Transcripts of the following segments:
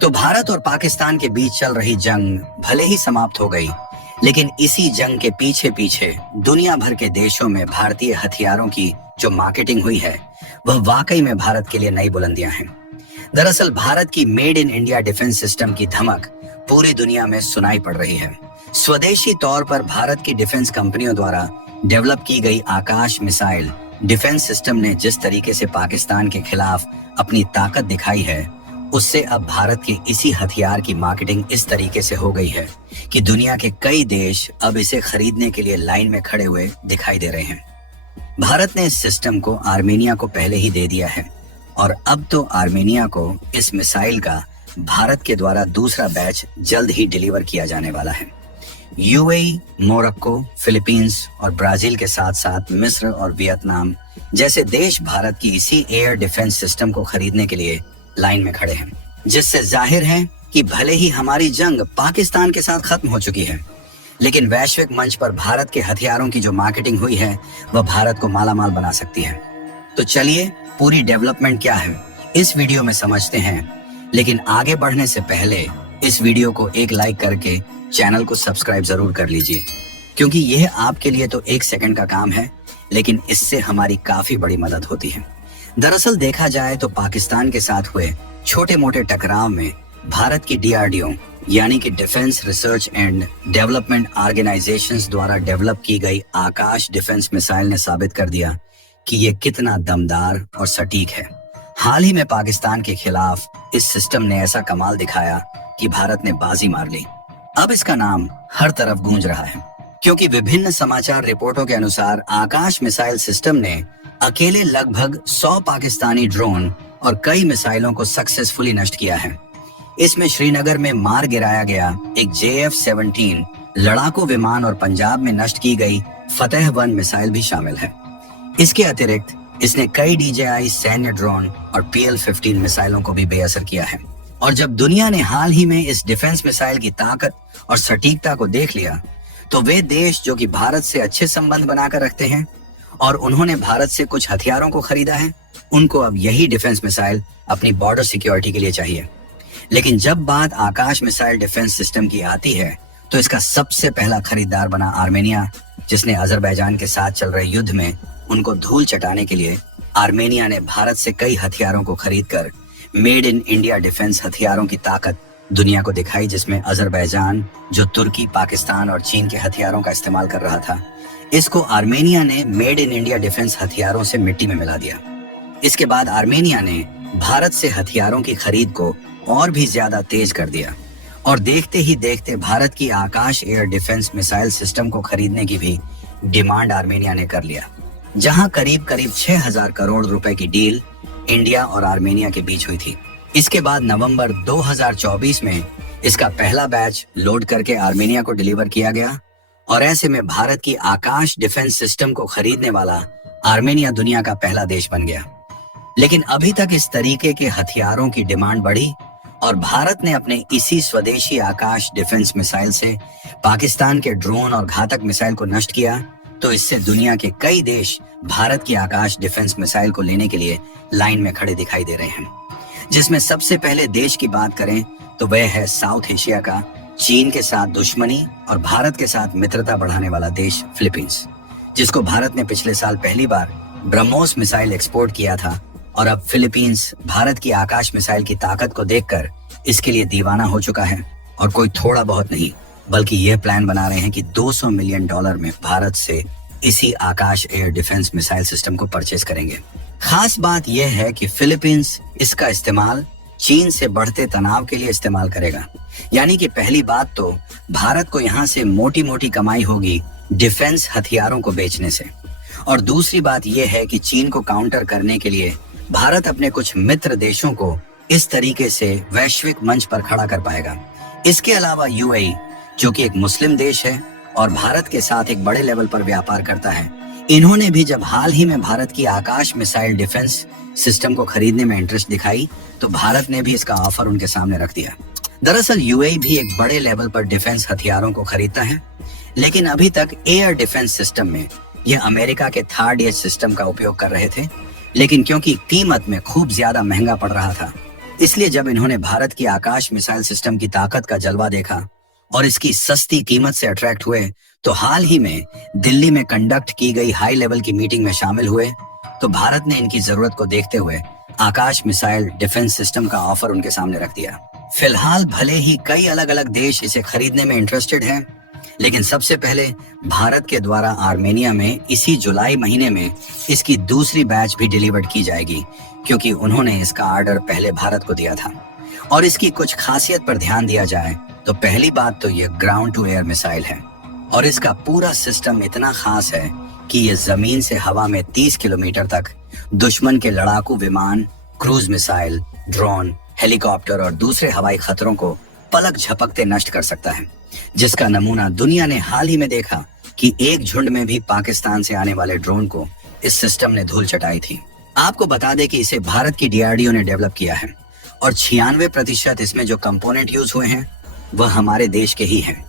तो भारत और पाकिस्तान के बीच चल रही जंग भले ही समाप्त हो गई, लेकिन इसी जंग के पीछे पीछे दुनिया भर के देशों में भारतीय हथियारों की जो मार्केटिंग हुई है, वह वाकई में भारत के लिए नई बुलंदियां हैं। दरअसल भारत की made in India defence system की धमक पूरी दुनिया में सुनाई पड़ रही है। स्वदेशी तौर पर भारत की डिफेंस कंपनियों द्वारा डेवलप की गई आकाश मिसाइल डिफेंस सिस्टम ने जिस तरीके से पाकिस्तान के खिलाफ अपनी ताकत दिखाई है, उससे अब भारत के इसी हथियार की मार्केटिंग इस तरीके से हो गई है कि दुनिया के कई देश अब इसे खरीदने के लिए लाइन में खड़े हुए दिखाई दे रहे हैं। भारत ने इस सिस्टम को आर्मेनिया को पहले ही दे दिया है और अब तो आर्मेनिया को इस मिसाइल का भारत के द्वारा दूसरा बैच जल्द ही डिलीवर किया जाने वाला है। यूएई, मोरक्को, फिलीपींस और ब्राजील के साथ साथ मिस्र और वियतनाम जैसे देश भारत की इसी एयर डिफेंस सिस्टम को खरीदने के लिए लाइन में खड़े हैं, जिससे जाहिर है कि भले ही हमारी जंग पाकिस्तान के साथ खत्म हो चुकी है, लेकिन वैश्विक मंच पर भारत के हथियारों की जो मार्केटिंग हुई है वह भारत को मालामाल बना सकती है। तो चलिए पूरी डेवलपमेंट क्या है इस वीडियो में समझते हैं, लेकिन आगे बढ़ने से पहले इस वीडियो को एक लाइक करके चैनल को सब्सक्राइब जरूर कर लीजिए, क्योंकि यह आपके लिए तो 1 सेकंड का काम है, लेकिन इससे हमारी काफी बड़ी मदद होती है। दरअसल देखा जाए तो पाकिस्तान के साथ हुए छोटे मोटे टकराव में भारत की डीआरडीओ यानी कि defence research and development organisations द्वारा डेवलप की गई आकाश डिफेंस मिसाइल ने साबित कर दिया कि ये कितना दमदार और सटीक है। हाल ही में पाकिस्तान के खिलाफ इस सिस्टम ने ऐसा कमाल दिखाया कि भारत ने बाजी मार ली। अब इसका नाम हर तरफ गूंज रहा है, क्योंकि विभिन्न समाचार रिपोर्टों के अनुसार आकाश मिसाइल सिस्टम ने अकेले लगभग 100 पाकिस्तानी ड्रोन और कई मिसाइलों को सक्सेसफुली नष्ट किया है। इसमें श्रीनगर में मार गिराया गया एक JF-17 लड़ाकू विमान और पंजाब में नष्ट की गई फतेह-1 मिसाइल भी शामिल है। इसके अतिरिक्त इसने कई DJI सैन्य ड्रोन और PL-15 मिसाइलों को भी बेअसर किया है। और जब दुनिया ने हाल ही में इस डिफेंस मिसाइल की ताकत और सटीकता को देख लिया, तो वे देश जो कि भारत से अच्छे संबंध बनाकर रखते हैं और उन्होंने भारत से कुछ हथियारों को खरीदा है, उनको अब यही डिफेंस मिसाइल अपनी बॉर्डर सिक्योरिटी के लिए चाहिए। लेकिन जब बात आकाश मिसाइल डिफेंस सिस्टम की आती है, तो इसका सबसे पहला खरीदार बना आर्मेनिया, जिसने अजरबैजान के साथ चल रहे युद्ध में उनको धूल चटाने के लिए आर्मेनिया ने भारत से कई हथियारों को खरीदकर मेड इन इंडिया डिफेंस हथियारों की ताकत दुनिया को दिखाई, जिसमें अजरबैजान जो तुर्की, पाकिस्तान और चीन के हथियारों का इस्तेमाल कर रहा था, इसको आर्मेनिया ने मेड इन इंडिया डिफेंस हथियारों से मिट्टी में मिला दिया। इसके बाद आर्मेनिया ने भारत से हथियारों की खरीद को और भी ज्यादा तेज कर दिया और देखते ही देखते भारत की आकाश एयर डिफेंस मिसाइल सिस्टम को खरीदने की भी डिमांड आर्मेनिया ने कर लिया, जहां करीब करीब 6000 करोड़ रुपए की डील इंडिया और आर्मेनिया के बीच हुई थी। इसके बाद नवंबर 2024 में इसका पहला बैच लोड करके आर्मेनिया को डिलीवर किया गया और ऐसे में भारत की आकाश डिफेंस सिस्टम को खरीदने वाला आर्मेनिया दुनिया का पहला देश बन गया। लेकिन अभी तक इस तरीके के हथियारों की डिमांड बढ़ी और भारत ने अपने इसी स्वदेशी आकाश डिफेंस मिसाइल से पाकिस्तान के ड्रोन और घातक मिसाइल को नष्ट किया, तो इससे दुनिया के कई देश भारत की आकाश डिफेंस मिसाइल को लेने के लिए लाइन में खड़े दिखाई दे रहे हैं। जिसमें सबसे पहले देश की बात करें तो वह है साउथ एशिया का चीन के साथ दुश्मनी और भारत के साथ मित्रता बढ़ाने वाला देश फिलीपींस, जिसको भारत ने पिछले साल पहली बार ब्रह्मोस मिसाइल एक्सपोर्ट किया था और अब फिलीपींस भारत की आकाश मिसाइल की ताकत को देखकर इसके लिए दीवाना हो चुका है और कोई थोड़ा बहुत नहीं, बल्कि यह प्लान बना रहे हैं कि $200 मिलियन में भारत से इसी आकाश एयर डिफेंस मिसाइल सिस्टम को परचेज करेंगे। खास बात यह है कि फिलीपींस इसका इस्तेमाल चीन से बढ़ते तनाव के लिए इस्तेमाल करेगा, यानी कि पहली बात तो भारत को यहाँ से मोटी मोटी कमाई होगी डिफेंस हथियारों को बेचने से, और दूसरी बात यह है कि चीन को काउंटर करने के लिए भारत अपने कुछ मित्र देशों को इस तरीके से वैश्विक मंच पर खड़ा कर पाएगा। इसके अलावा यूएई जो कि एक मुस्लिम देश है और भारत के साथ एक बड़े लेवल पर व्यापार करता है, इन्होंने भी जब हाल ही में भारत की आकाश मिसाइल डिफेंस सिस्टम को खरीदने में इंटरेस्ट दिखाई, तो भारत ने भी इसका ऑफर उनके सामने रख दिया। दरअसल यूएई भी एक बड़े लेवल पर डिफेंस हथियारों को खरीदता है, लेकिन अभी तक एयर डिफेंस सिस्टम में यह अमेरिका के THAAD सिस्टम का उपयोग कर रहे थे, लेकिन क्योंकि कीमत में खूब ज्यादा महंगा पड़ रहा था, इसलिए जब इन्होंने भारत की आकाश मिसाइल सिस्टम की ताकत का जलवा देखा और इसकी सस्ती कीमत से अट्रैक्ट हुए, तो हाल ही में दिल्ली में कंडक्ट की गई हाई लेवल की मीटिंग में शामिल हुए। तो भारत ने इनकी जरूरत को देखते हुए आकाश मिसाइल डिफेंस सिस्टम का ऑफर उनके सामने रख दिया। फिलहाल भले ही कई अलग अलग देश इसे खरीदने में इंटरेस्टेड हैं, लेकिन सबसे पहले भारत के द्वारा आर्मेनिया में इसी जुलाई महीने में इसकी दूसरी बैच भी डिलीवर्ड की जाएगी, क्योंकि उन्होंने इसका ऑर्डर पहले भारत को दिया था। और इसकी कुछ खासियत पर ध्यान दिया जाए तो पहली बात तो ये ग्राउंड टू एयर मिसाइल है और इसका पूरा सिस्टम इतना खास है कि ये जमीन से हवा में 30 किलोमीटर तक दुश्मन के लड़ाकू विमान, क्रूज मिसाइल, ड्रोन, हेलीकॉप्टर और दूसरे हवाई खतरों को पलक झपकते नष्ट कर सकता है, जिसका नमूना दुनिया ने हाल ही में देखा कि एक झुंड में भी पाकिस्तान से आने वाले ड्रोन को इस सिस्टम ने धूल चटाई थी। आपको बता दें कि इसे भारत की DRDO ने डेवलप किया है और 96% इसमें जो कंपोनेंट यूज हुए हैं वह हमारे देश के ही हैं।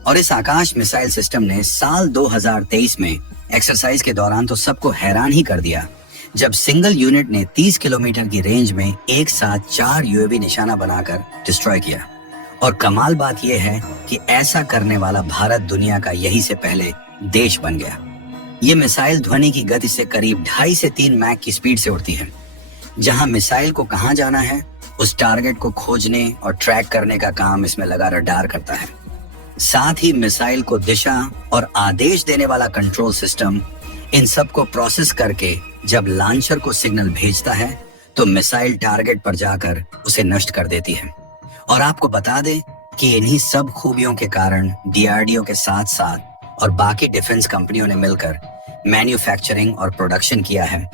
और इस आकाश मिसाइल सिस्टम ने साल 2023 में एक्सरसाइज के दौरान तो सबको हैरान ही कर दिया, जब सिंगल यूनिट ने 30 किलोमीटर की रेंज में एक साथ 4 UAV निशाना बनाकर डिस्ट्रॉय किया। और कमाल बात यह है कि ऐसा करने वाला भारत दुनिया का यही से पहले देश बन गया। ये मिसाइल ध्वनि की गति से करीब 2.5 से 3 मैक की स्पीड से उड़ती है। जहां मिसाइल को कहां जाना है उस टारगेट को खोजने और ट्रैक करने का काम इसमें लगा रडार करता है। साथ ही मिसाइल को दिशा और आदेश देने वाला कंट्रोल सिस्टम इन सब को प्रोसेस करके जब लॉन्चर को सिग्नल भेजता है तो मिसाइल टारगेट पर जाकर उसे नष्ट कर देती है। और आपको बता दें कि इन्हीं सब खूबियों के कारण DRDO के साथ साथ और बाकी डिफेंस कंपनियों ने मिलकर मैन्युफैक्चरिंग और प्रोडक्शन किया है,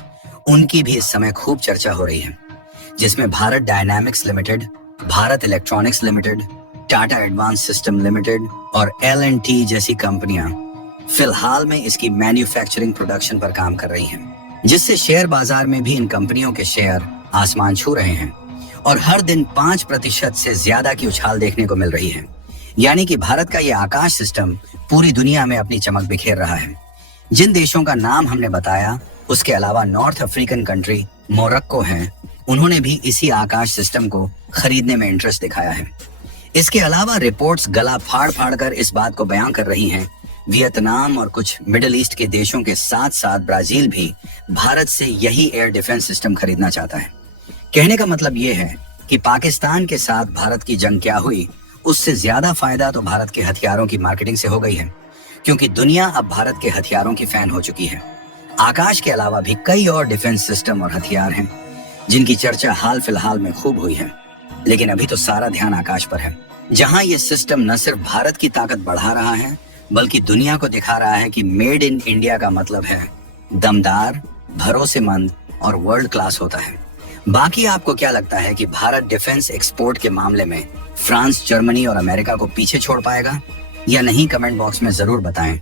उनकी भी इस समय खूब चर्चा हो रही है, जिसमें Bharat dynamics limited, Bharat electronics limited, Tata advance system limited और L&T जैसी कंपनियां फिलहाल में इसकी मैन्युफैक्चरिंग प्रोडक्शन पर काम कर रही हैं, जिससे शेयर बाजार में भी इन कंपनियों के शेयर आसमान छू रहे हैं और हर दिन 5% से ज्यादा की उछाल देखने को मिल रही है। यानी कि भारत का यह आकाश सिस्टम पूरी दुनिया में अपनी चमक बिखेर रहा है। जिन देशों का नाम हमने बताया उसके अलावा नॉर्थ अफ्रीकन कंट्री मोरक्को है, उन्होंने भी इसी आकाश सिस्टम को खरीदने में इंटरेस्ट दिखाया है। इसके अलावा रिपोर्ट्स गला फाड़ फाड़ कर इस बात को बयां कर रही हैं, वियतनाम और कुछ मिडिल ईस्ट के देशों के साथ साथ ब्राजील भी भारत से यही एयर डिफेंस सिस्टम खरीदना चाहता है। कहने का मतलब ये है कि पाकिस्तान के साथ भारत की जंग क्या हुई, उससे ज्यादा फायदा तो भारत के हथियारों की मार्केटिंग से हो गई है, क्योंकि दुनिया अब भारत के हथियारों की फैन हो चुकी है। आकाश के अलावा भी कई और डिफेंस सिस्टम और हथियार हैं जिनकी चर्चा हाल फिलहाल में खूब हुई है, लेकिन अभी तो सारा ध्यान आकाश पर है, जहां ये सिस्टम न सिर्फ भारत की ताकत बढ़ा रहा है बल्कि दुनिया को दिखा रहा है कि मेड इन इंडिया का मतलब है दमदार, भरोसेमंद और वर्ल्ड क्लास होता है। बाकी आपको क्या लगता है कि भारत डिफेंस एक्सपोर्ट के मामले में फ्रांस, जर्मनी और अमेरिका को पीछे छोड़ पाएगा या नहीं? कमेंट बॉक्स में जरूर बताएं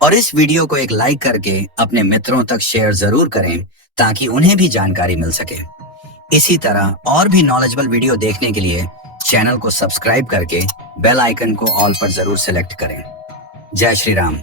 और इस वीडियो को एक लाइक करके अपने मित्रों तक शेयर जरूर करें ताकि उन्हें भी जानकारी मिल सके। इसी तरह और भी नॉलेजेबल वीडियो देखने के लिए चैनल को सब्सक्राइब करके बेल आइकन को ऑल पर जरूर सेलेक्ट करें। जय श्री राम।